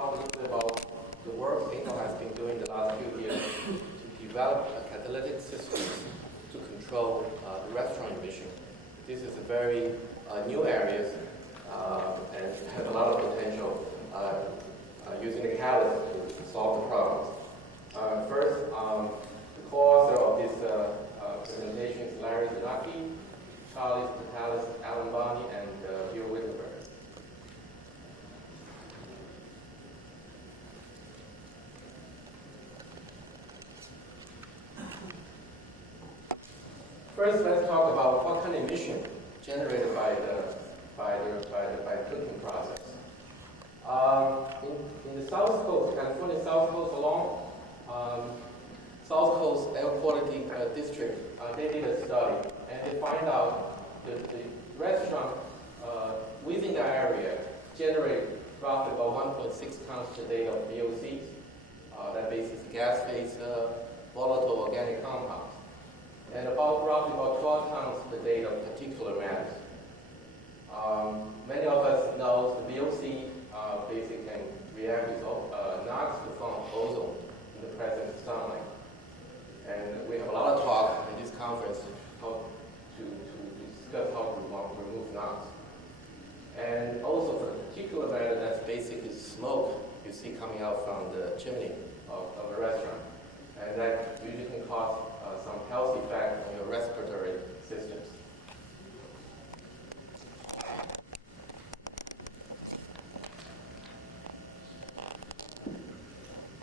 talk a little bit about the work Intel has been doing the last few years to develop a catalytic system to control the restaurant emission. This is a very new area and has a lot of potential using the catalyst to solve the problems. First, the co-author of this presentation is Larry Zanaki, Charlie Catalyst, Alan Bonney, and Bill Wittenberg. First, let's talk about what kind of emission generated by the cooking process. In the South Coast, California South Coast alone, South Coast Air Quality District, they did a study and they find out that the restaurant within the area generate roughly about 1.6 tons per day of VOCs. That basis gas phase volatile organic compounds, and roughly about 12 tons per day of particulate matters. Many of us know the VOC basically can react with NOx to form ozone in the presence of sunlight. And we have a lot of talk in this conference to discuss how to remove NOx. And also for the particulate matter, that's basically smoke you see coming out from the chimney of a restaurant. And that usually can cause some health effect on your respiratory systems.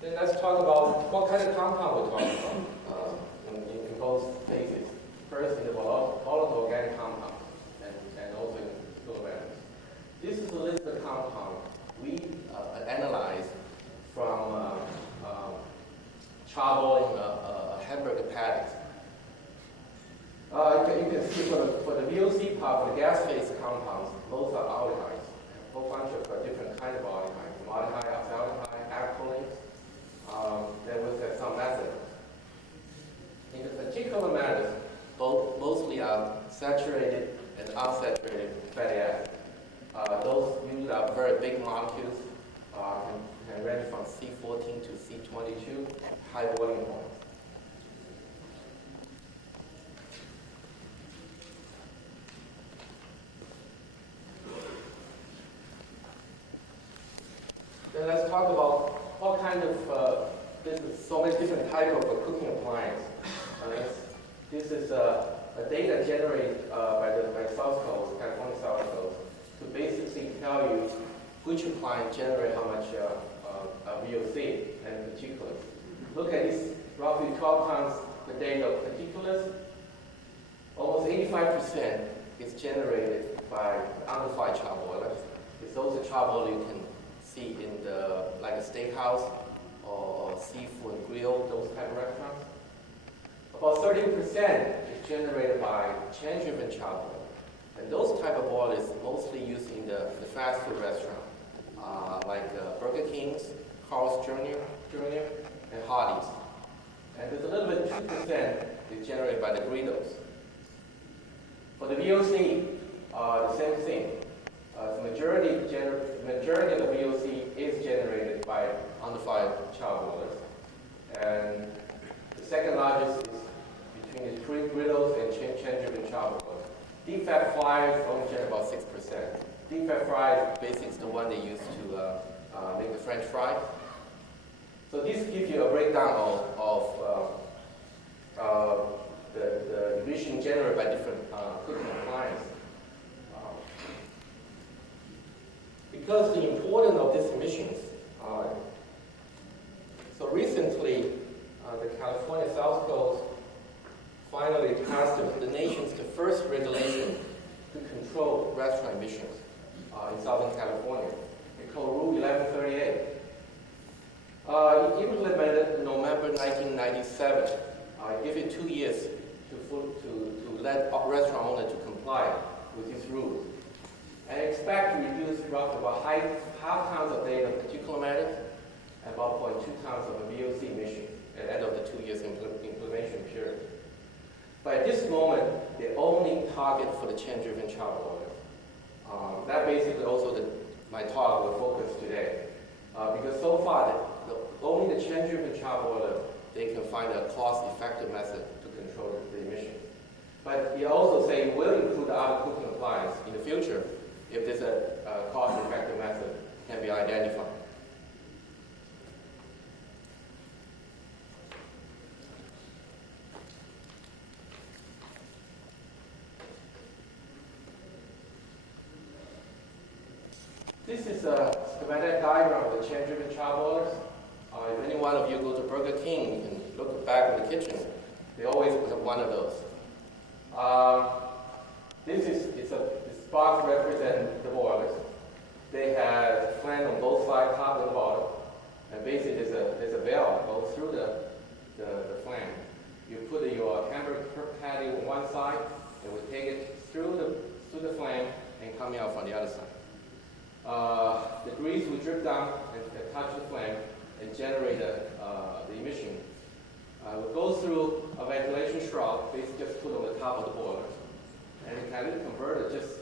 Then let's talk about what kind of compound we're talking about in both phases. First, in the volatile organic compounds, and also in kilograms. This is a list of compounds we analyzed from charboiling a hamburger patties. You can see for the VOC part, for the gas phase compounds, most are aldehydes. A whole bunch of different kinds of aldehydes, formaldehyde, oxaldehyde, acrylates. There was some methanol. In the particular matters, both mostly are saturated and unsaturated fatty acids. Those usually are very big molecules, can range from C14 to C22, high boiling points. Then let's talk about what kind of, there's so many different types of cooking appliance. This is data generated by South Coast, California South Coast, to basically tell you which appliance generate how much VOC and particulates. Look at this, roughly 12 tons per day of particulates. Almost 85% is generated by undefined charboilers. It's also charboiler you can see in like a steakhouse or seafood and grill, those type of restaurants. About 30% is generated by chain-driven charboiler. And those type of boilers mostly used in the fast food restaurant, like Burger King's, Carl's Jr., and Hardee's. And there's a little bit, 2% is generated by the griddles. For the VOC, the same thing. The majority of the VOC is generated by undefined charboilers. And the second largest is between the three griddles and chain-driven charboilers. Deep fat fryers only generate about 6%. Deep fat fryers basically is the one they use to make the French fries. So this gives you a breakdown of the emission generated by different cooking appliances. Because the importance of these emissions, so recently the California South Coast finally passed the nation's first regulation to control restaurant emissions in Southern California. It's called Rule 1138. It implemented in November 1997. It gave it 2 years to let restaurant owners to comply with these rules. And expect to reduce roughly about half tons a day of particulate matter and about 0.2 tons of VOC emission at the end of the 2 years implementation period. But at this moment, they only target for the chain-driven charboilers. That basically also my talk will focus today. Because thought only the change-driven charbroiler, they can find a cost-effective method to control the emission. But he also say will include other cooking appliance in the future if there's a cost-effective method can be identified. This is a schematic diagram of the change-driven charbroilers. If any one of you go to Burger King, you can look back in the kitchen. They always have one of those. This box represents the boilers. They have flange on both sides, top and bottom. And basically, there's a valve goes through the flange. You put your hamburger patty on one side, and we take it through the flange and coming out from the other side. The grease will drip down and touch the flame and generate the emission. It goes through a ventilation shroud, basically just put on the top of the boiler. And the catalytic converter just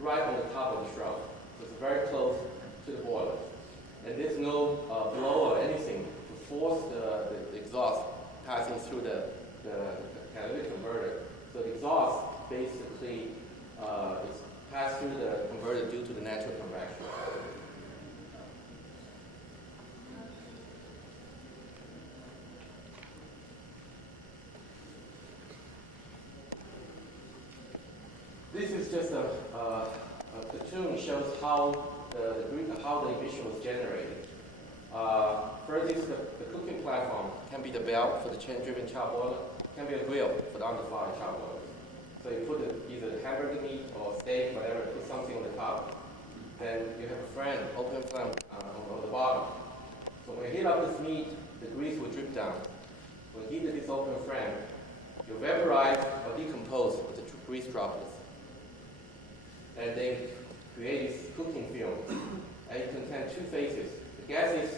right on the top of the shroud. So it's very close to the boiler. And there's no blow or anything to force the exhaust passing through the catalytic converter. So the exhaust basically is passed through the converter due to the natural convection. This is just a cartoon shows how the emission was generated. First is the cooking platform can be the belt for the change-driven charbroiler, can be a grill for the underfire charbroiler. So you put either the hamburger meat or steak, whatever, put something on the top. Then you have a flame, open flame on the bottom. So when you heat up this meat, the grease will drip down. When you heat this open flame, you vaporize or decompose the grease droplets. And they create this cooking film. And it contains two phases. The gaseous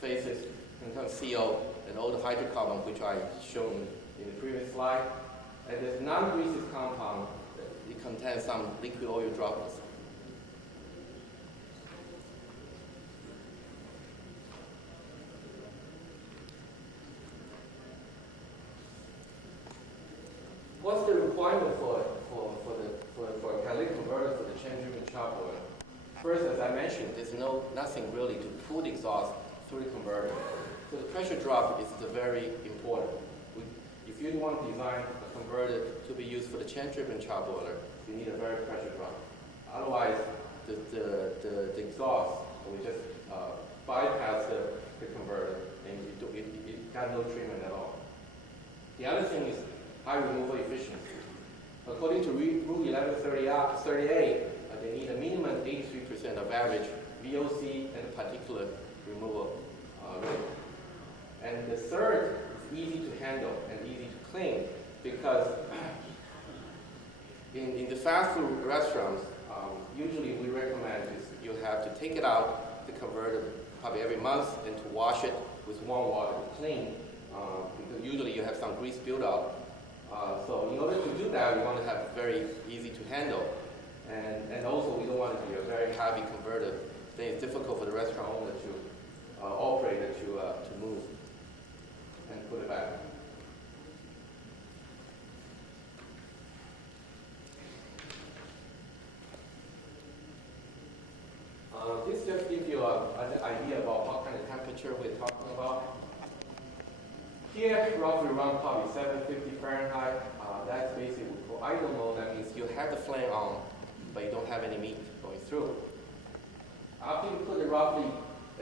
phases contain CO and all the hydrocarbon, which I shown in the previous slide. And this non-greaseous compound, it contains some liquid oil droplets. What's the requirement for a catalytic converter for the change-driven charbroiler? First, as I mentioned, there's nothing really to pull the exhaust through the converter. So the pressure drop is very important. If you want to design a converter to be used for the change-driven charbroiler, you need a very pressure drop. Otherwise, the exhaust will just bypass the converter, and it got no treatment at all. The other thing is high removal efficiency. According to Rule 1138, they need a minimum 83% of average VOC and particulate removal rate. And the third is easy to handle and easy to clean, because in the fast food restaurants, usually we recommend is you have to take it out, the converter, probably every month, and to wash it with warm water to clean, because usually you have some grease buildup. So in order to do that, we want to have it very easy to handle. And also we don't want it to be a very heavy converter. Then it's difficult for the restaurant owner to operator to move and put it back. This just gives you an idea about what kind of temperature we're talking about. Here, roughly around probably 750 Fahrenheit. That's basically for idle mode. That means you have the flame on, but you don't have any meat going through. After you put it roughly,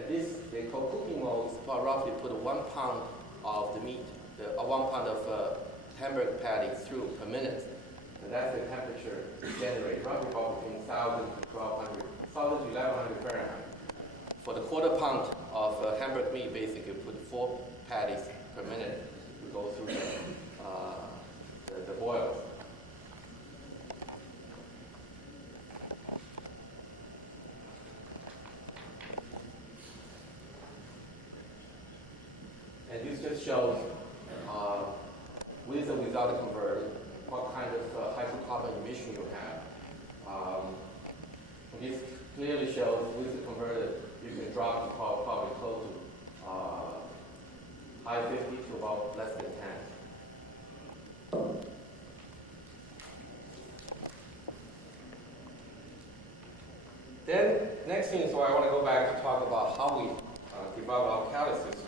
this they call cooking mode. It's about roughly put 1 pound of the meat, 1 pound of hamburger patty through per minute. And that's the temperature generated, roughly about between 1,000 to 1,200, 1,000 to 1,100 Fahrenheit. For the quarter pound of hamburger meat, basically put 4 patties per minute to go through the boils. And this just shows, with or without a converter, what kind of hydrocarbon emission you have. This clearly shows with the converter, you can drop the power probably close less than 10. Then, next thing is why I want to go back to talk about how we develop our catalyst systems.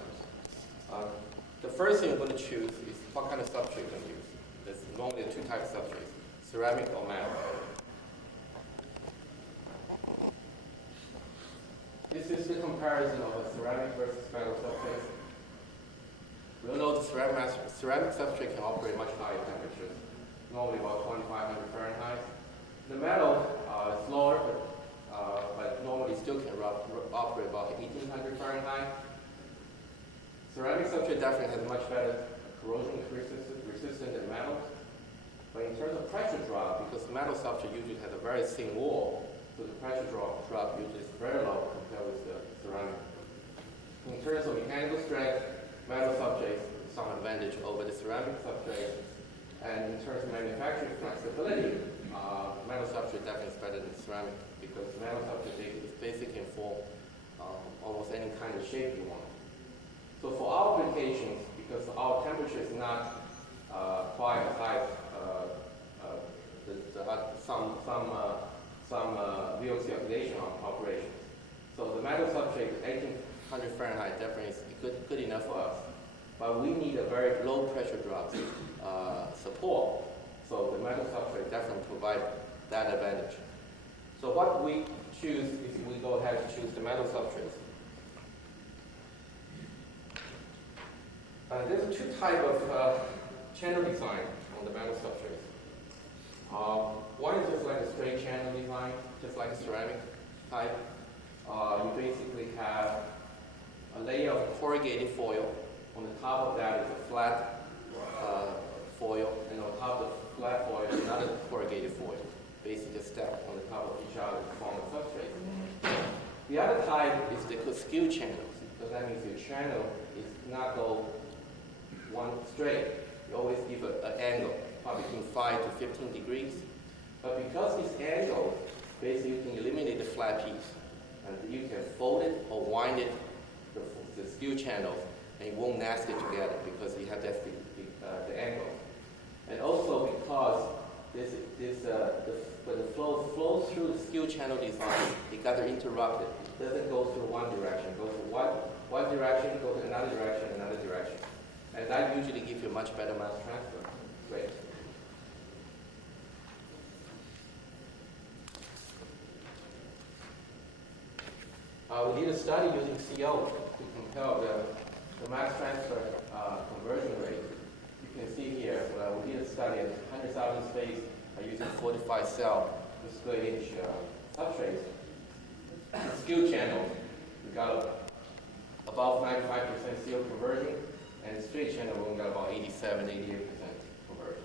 The first thing we're going to choose is what kind of substrate we're going to use. There's normally two types of substrates, ceramic or metal. This is the comparison of a ceramic versus metal substrate. We all know the ceramic substrate can operate much higher temperatures, normally about 2500 Fahrenheit. The metal is lower, but normally still can operate about 1800 Fahrenheit. Ceramic substrate definitely has much better corrosion resistant than metal. But in terms of pressure drop, because metal substrate usually has a very thin wall, so the pressure drop usually is very low compared with the ceramic. In terms of mechanical strength, metal substrate has some advantage over the ceramic substrate. And in terms of manufacturing flexibility, metal substrate definitely is better than ceramic because metal substrate basically can form almost any kind of shape you want. So for our applications, because our temperature is not quite as high some VOC oxidation operations. So the metal substrate, 1800 Fahrenheit, definitely is good enough for us. But we need a very low pressure drop support. So the metal substrate definitely provides that advantage. So what we choose is we go ahead and choose the metal substrates. There's two types of channel design on the metal substrates. One is just like a straight channel design, just like a ceramic type. You basically have a layer of corrugated foil. On the top of that is a flat foil, and on top of the flat foil is another corrugated foil. Basically, a step on the top of each other to form a substrate. The other type is the skew channels. So that means your channel is not go one straight. You always give an angle, probably between 5 to 15 degrees. But because this angle, basically you can eliminate the flat piece. And you can fold it or wind it, the skew channels, and it won't nest it together because you have that the angle. And also because when the flow flows through the skew channel design, it got interrupted. It doesn't go through one direction. It goes to one direction, go to another direction. And that usually gives you a much better mass transfer rate. We did a study using CO to compare the mass transfer conversion rate. You can see here, we did a study at 100,000 space using 45 cell per square inch substrates. The skew channel, we got above 95% CO conversion, and the straight channel we got about 87, 88% conversion.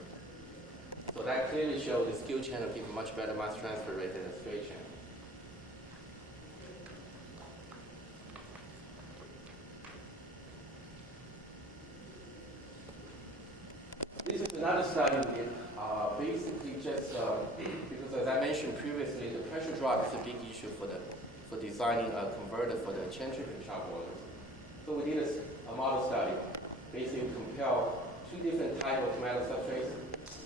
So that clearly shows the skew channel gives a much better mass transfer rate than the straight channel. This is another study we did. Basically, just because, as I mentioned previously, the pressure drop is a big issue for designing a converter for the centrifugal shop boilers. So we did a model study. Basically, compare two different types of metal substrates: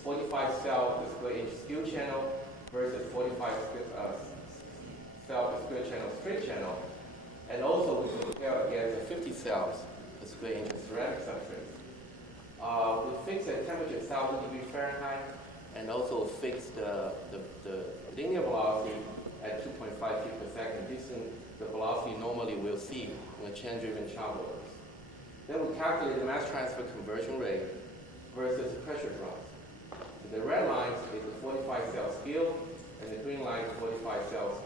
45 cell per square inch skew channel versus 45 cell per square channel straight channel, and also we compare against the 50 cells per square inch ceramic substrates. We fixed the temperature at 1000 degrees Fahrenheit, and also fixed the linear velocity at 2.5 feet per second. This is the velocity normally we'll see in a chain-driven shop boilers. Then we calculate the mass transfer conversion rate versus the pressure drop. So the red line is the 45 cell skew, and the green line is 45 cells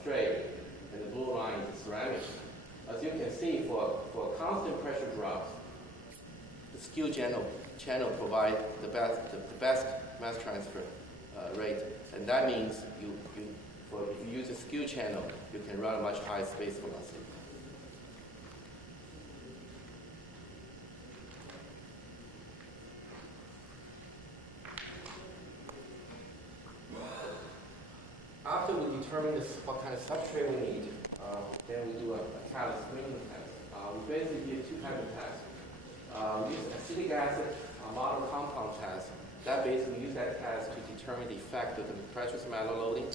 straight, and the blue line is ceramic. As you can see, for constant pressure drops, the skew channel provides the best mass transfer rate, and that means if you use a skew channel, you can run a much higher space velocity. After we determine what kind of substrate we need, then we do a catalyst screening test. We basically did two kinds of tests. We use acetic acid model compound test. That basically use that test to determine the effect of the precious metal loading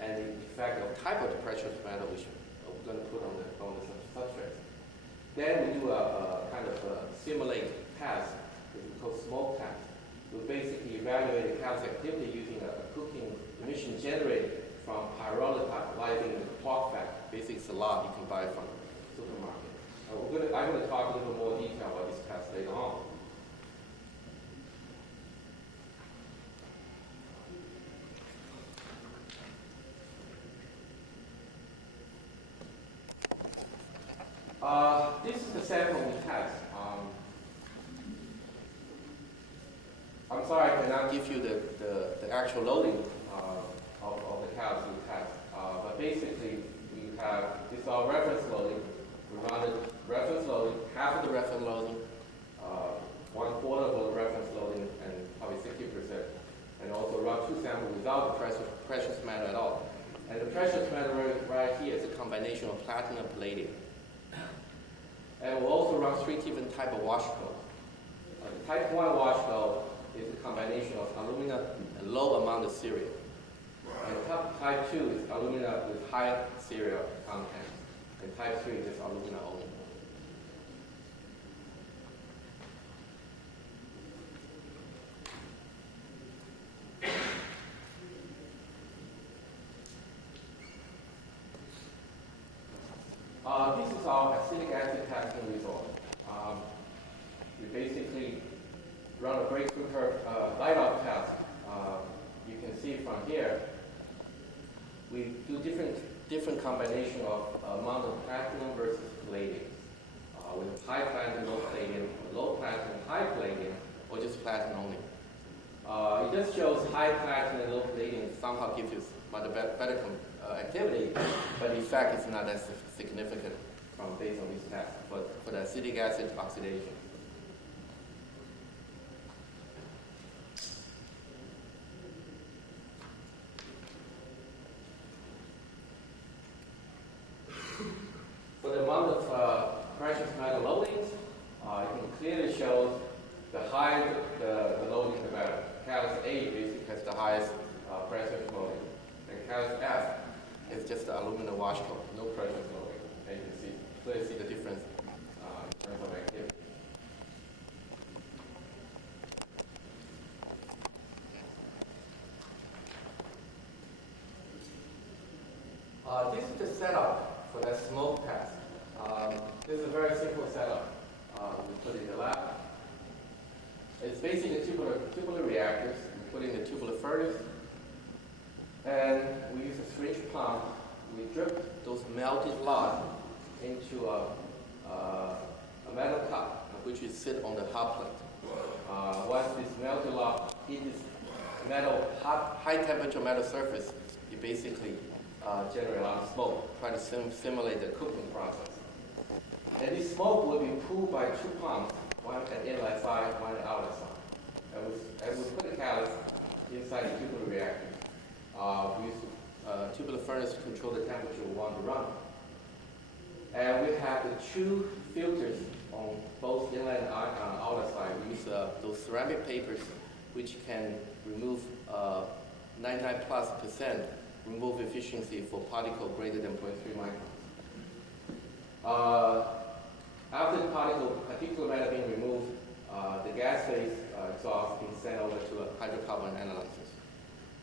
and the effect of type of the precious metal which we're going to put on the substrate. Then we do a kind of a simulate test, which we call smoke test. We basically evaluate the catalytic activity using a cooking emission generated from pyrolyzing the quark fat. Basically, it's a lot you can buy from the supermarket. I'm going to talk a little more detail about this test later on. This is the sample we test. I'm sorry I cannot give you the actual loading of the catalyst we test. But basically, we have this is our reference loading. We run the reference loading, half of the reference loading, 1/4 of the reference loading, and probably 60%. And also run two samples without the precious metal at all. And the precious metal right here is a combination of platinum and palladium. And we'll also run 3 different types of wash flow. The type 1 wash flow is a combination of alumina and low amount of cereal. And type 2 is alumina with high cereal content. And type 3 is just alumina only. This is our acetic acid testing result. We basically run a breakthrough curve light-up test. You can see from here, we do different combination of amount of platinum versus palladium. With high platinum, low palladium, low platinum, high palladium, or just platinum only. It just shows high platinum and low palladium somehow gives you much better activity, but the effect is not as significant based on this test for the acetic acid oxidation. For the amount of precious metal loadings, you can clearly show the higher the loading, the better. Catalyst A basically has the highest precious loading, and catalyst F is just the aluminum wash flow, no precious loading. And you can clearly see the difference in terms of activity. This is the setup for that smoke test. This is a very simple setup. We put it in the lab. It's basically tubular reactors. We put in the tubular furnace, and we use a syringe pump. We drip those melted lot into a metal cup, which is sit on the hot plate. Once this melted lot hits this metal high temperature metal surface, it basically generate a lot of smoke, try to simulate the cooking process. And this smoke will be pulled by 2 pumps, one at inlet side, one at outlet side. And we put the catalyst inside the tubular reactor. We use tubular furnace to control the temperature we want to run. And we have the 2 filters on both inlet and outlet side. We use those ceramic papers which can remove 99+% remove efficiency for particle greater than 0.3 microns. After the particulate matter being removed, the gas phase exhaust being sent over to a hydrocarbon analysis.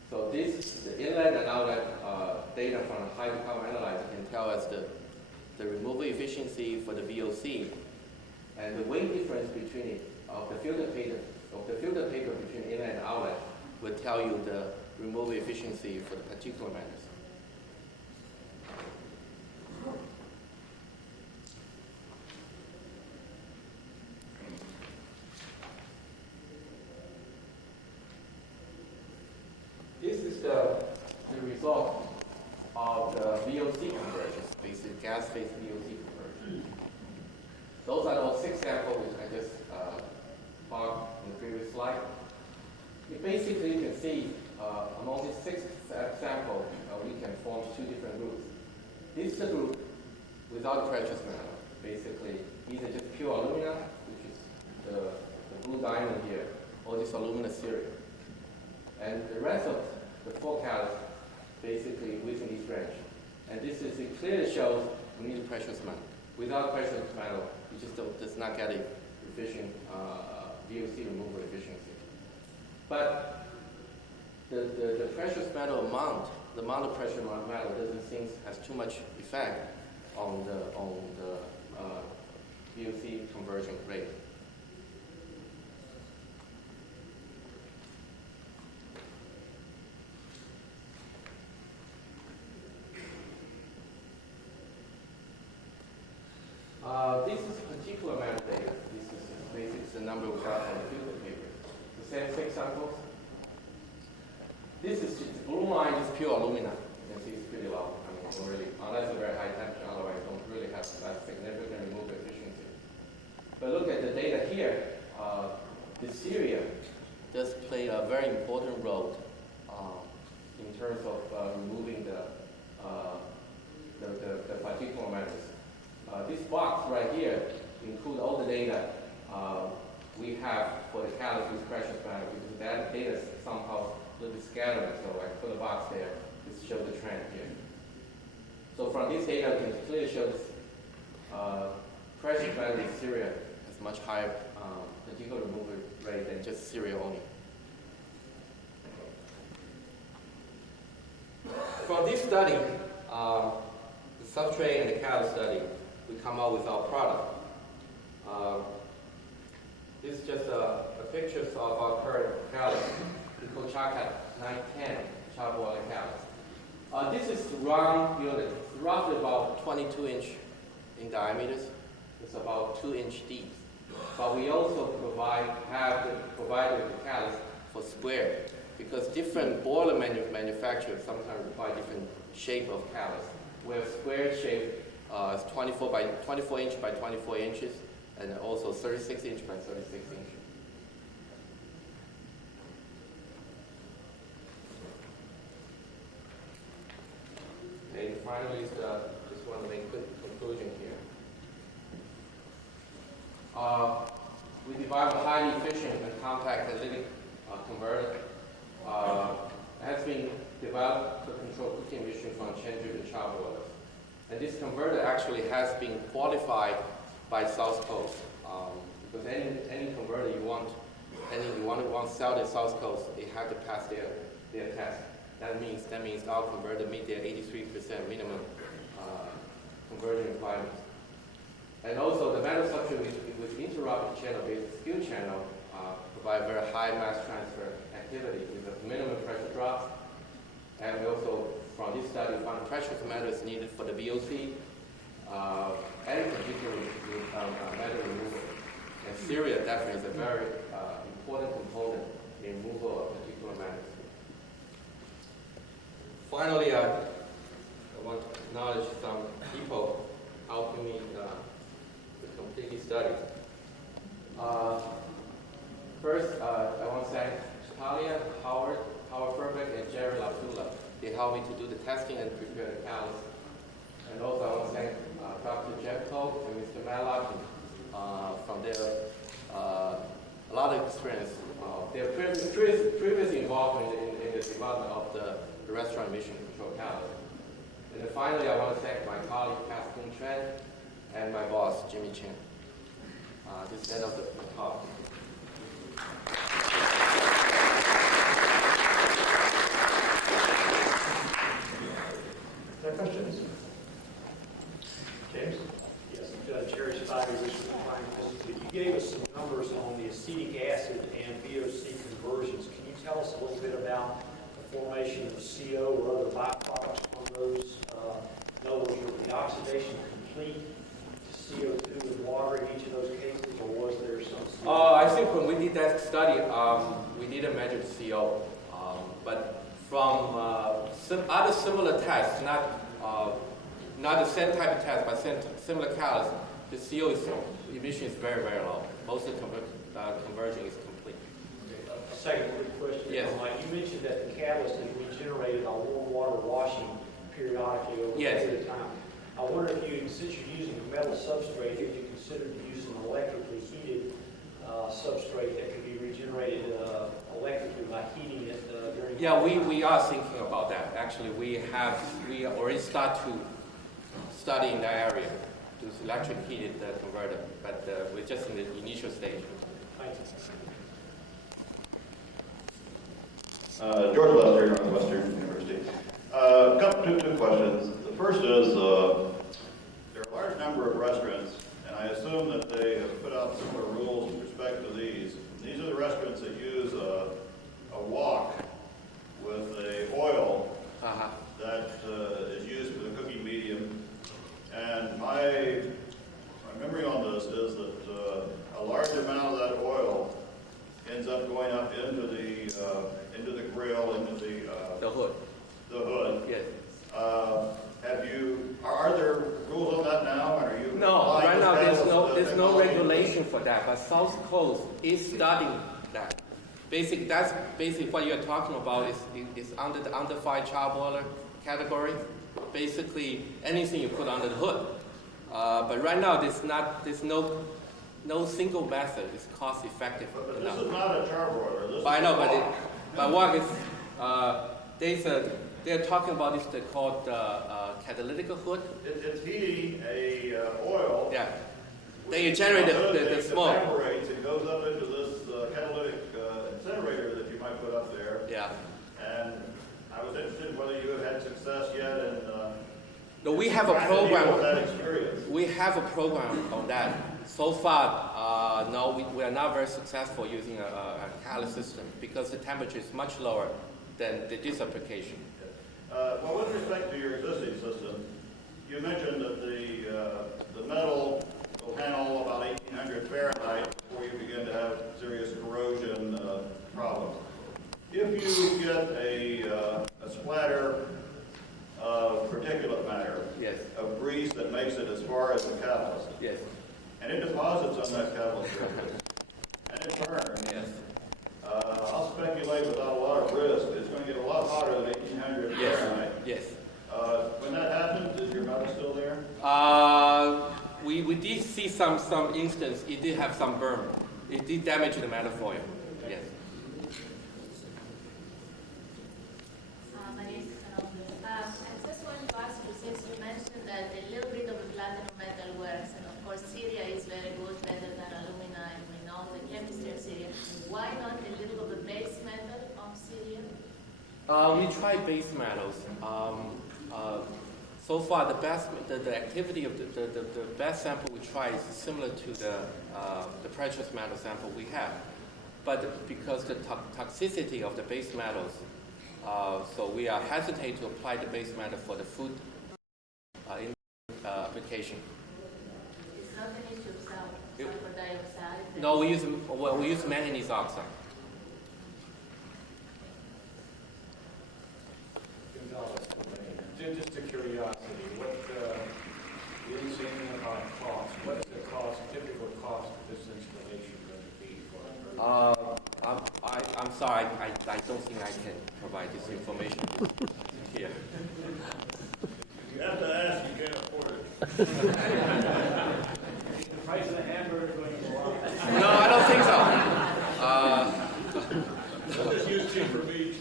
So this, the inlet and outlet data from the hydrocarbon analyzer can tell us the removal efficiency for the VOC and the weight difference between it of the filter paper between inlet and outlet will tell you the removal efficiency for the particulate matters. This is the result of the VOC conversion, basically gas phase VOC conversion. Those are those 6 samples which I just talked in the previous slide. Basically, you can see among these 6 samples, we can form 2 different groups. This is a group without precious metal. Basically, either just pure alumina, which is And the rest of the 4 catalysts basically within this range. And this is, it clearly shows we need a precious metal. Without precious metal, you just does not get a efficient VOC removal efficiency. But the precious metal amount, the amount of precious metal doesn't seem has too much effect on the VOC conversion rate. This is particular metal data. This is basically the number we got from the filter paper. The same 6 samples. This is just the blue line is pure alumina. You can see it's pretty low. I mean, don't really, unless it's very high temperature, otherwise don't really have that significant removal efficiency. But look at the data here. The Syria does play a very important role in terms of removing the particular metals. This box right here includes all the data we have for the catalysis precious metal, because that data is somehow a little bit scattered, so I put a box there to show the trend here. So from this data, we can clearly show this precious metal in Syria has much higher particular removal rate than just Syria only. From this study, the substrate and the catalyst study, we come out with our product. This is just a pictures of our current catalyst. We call Chacat 910 charbon catalyst. This is round unit. It's roughly about 22-inch in diameters. It's about 2-inch deep. But we also provided with the catalyst for square, because different boiler manufacturers sometimes require different shape of catalyst. We have square shape. It's 24 inch by 24 inches, and also 36 inch by 36 inches. And finally, just want to make a quick conclusion here. We developed a highly efficient and compact catalytic converter. It has been developed to control cooking emission from changer to char boilers. And this converter actually has been qualified by South Coast, because any converter you want to sell to South Coast, they have to pass their test. That means our converter meet their 83% minimum conversion requirements. And also the metal substrate with interrupted channel-based skew channel provide very high mass transfer activity with a minimum pressure drop. And we also, from this study, found precious metal is needed for the VOC and particularly metal removal. And Syria definitely is a very important component in removal of particular metals. Finally, I want to acknowledge some people helping me to complete this study. First, I want to thank Talia, Howard Furbeck, and Jerry Laptula. They helped me to do the testing and prepare the catalyst. And also, I want to thank Dr. Jeff Koch and Mr. Matlock from their a lot of experience. Their previous involvement in the development of the restaurant emission control catalyst. And then finally, I want to thank my colleague, Pascal Chen, and my boss, Jimmy Chen. This is the end of the talk. Any questions? James? Yes, Jerry Spivey, you gave us some numbers on the acetic acid and VOC conversions. Can you tell us a little bit about the formation of CO or other byproducts from those? In other words, was the oxidation complete to CO2 and water in each of those cases, or was there some CO? I think when we did that study, we didn't measure CO, but from other similar tests, not the same type of test, but similar catalysts, the CO emission is very, very low. Most of the conversion is complete. A second quick question. Yes. You mentioned that the catalyst is regenerated on warm water washing periodically over a period of time. I wonder if you, since you're using a metal substrate, if you considered using an electrically heated substrate that could be regenerated electrically by heating it during Yeah, we are thinking about that. Actually, we already start to study in that area, to electric heated converter, but we're just in the initial stage. George Lester, Northwestern University. Two questions. The first is, there are a large number of restaurants, and I assume that they have put out similar rules with respect to these. These are the restaurants that use a wok with a oil that is used for the cooking medium. And my memory on this is that a large amount of that oil ends up going up into the grill, into The hood. the hood. Yes. Are there rules on that now? And are you No, right now there's no technology? regulation for that, but South Coast is studying that. That's basically what you're talking about is under the under 5 char boiler category. Basically anything you put under the hood. But right now there's no single method is cost effective enough. This is not a char broiler. This But I know, is but what is they're talking about this. They're called catalytic hood. It's heating a oil. Yeah. They generate the smoke. It evaporates. It goes up into this catalytic incinerator that you might put up there. Yeah. And I was interested in whether you have had success yet in. No, we have a trying to deal program. with that experience. We have a program on that. So far, no, we are not very successful using a catalyst system because the temperature is much lower than this application. Well, with respect to your existing system, you mentioned that the metal will handle about 1800 Fahrenheit before you begin to have serious corrosion problems. If you get a splatter of particulate matter, Yes. of grease that makes it as far as the catalyst, Yes. and it deposits on that catalyst surface, and it burns, Yes. I'll speculate without a lot of risk, it's going to get a lot hotter than 1800 Yes. Fahrenheit. Yes. When that happens, is your metal still there? We did see some instance. It did have some burn. It did damage the metal foil. Yes. I just wanted to ask you, since you mentioned that a little bit of platinum metal works, and of course Syria is very good, better than alumina, and we know the chemistry of Syria. Why not a little of the base metal of Syria? We tried base metals. So far, the activity of the best sample we tried is similar to the precious metal sample we have, but because the toxicity of the base metals, so we are hesitate to apply the base metal for the food application. It's not an issue of sulfur dioxide. No, we use manganese oxide. Just a curiosity, what you didn't say anything about cost. What is the typical cost of this installation going to be for? I'm sorry, I don't think I can provide this information here. You have to ask, you can't afford it. Is the price of the hamburger going to go up? No, I don't think so. Just use cheaper meat.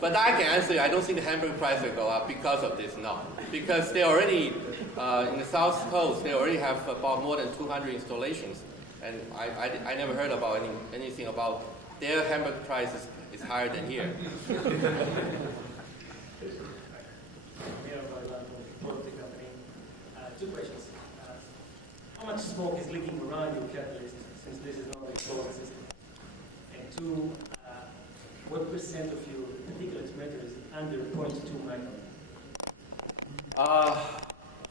But I can answer you, I don't think the hamburger price will go up because of this, no. Because they already, in the South Coast, they already have about more than 200 installations. And I never heard about anything about their hamburger price is higher than here. Two questions. How much smoke is leaking around your catalyst, since this is not a closed system? And two, what percent of your particulate matter is under 0.2 micron?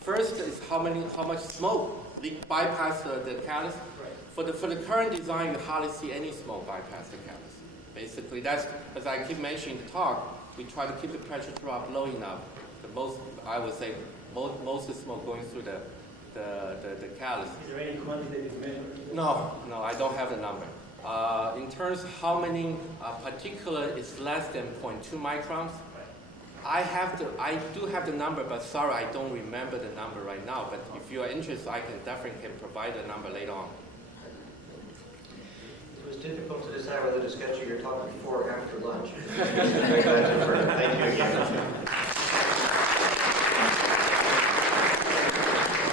First is how much smoke bypass the catalyst. Right. For the current design, you hardly see any smoke bypass the catalyst. Basically, that's, as I keep mentioning in the talk, we try to keep the pressure drop low enough. I would say, most of the smoke going through the catalyst. Is there any quantitative measure? No, I don't have the number. In terms of how many particulate is less than 0.2 microns, I do have the number, but sorry, I don't remember the number right now. But if you are interested, I can definitely provide the number later on. It was difficult to decide whether to schedule your talk before or after lunch. Thank you again.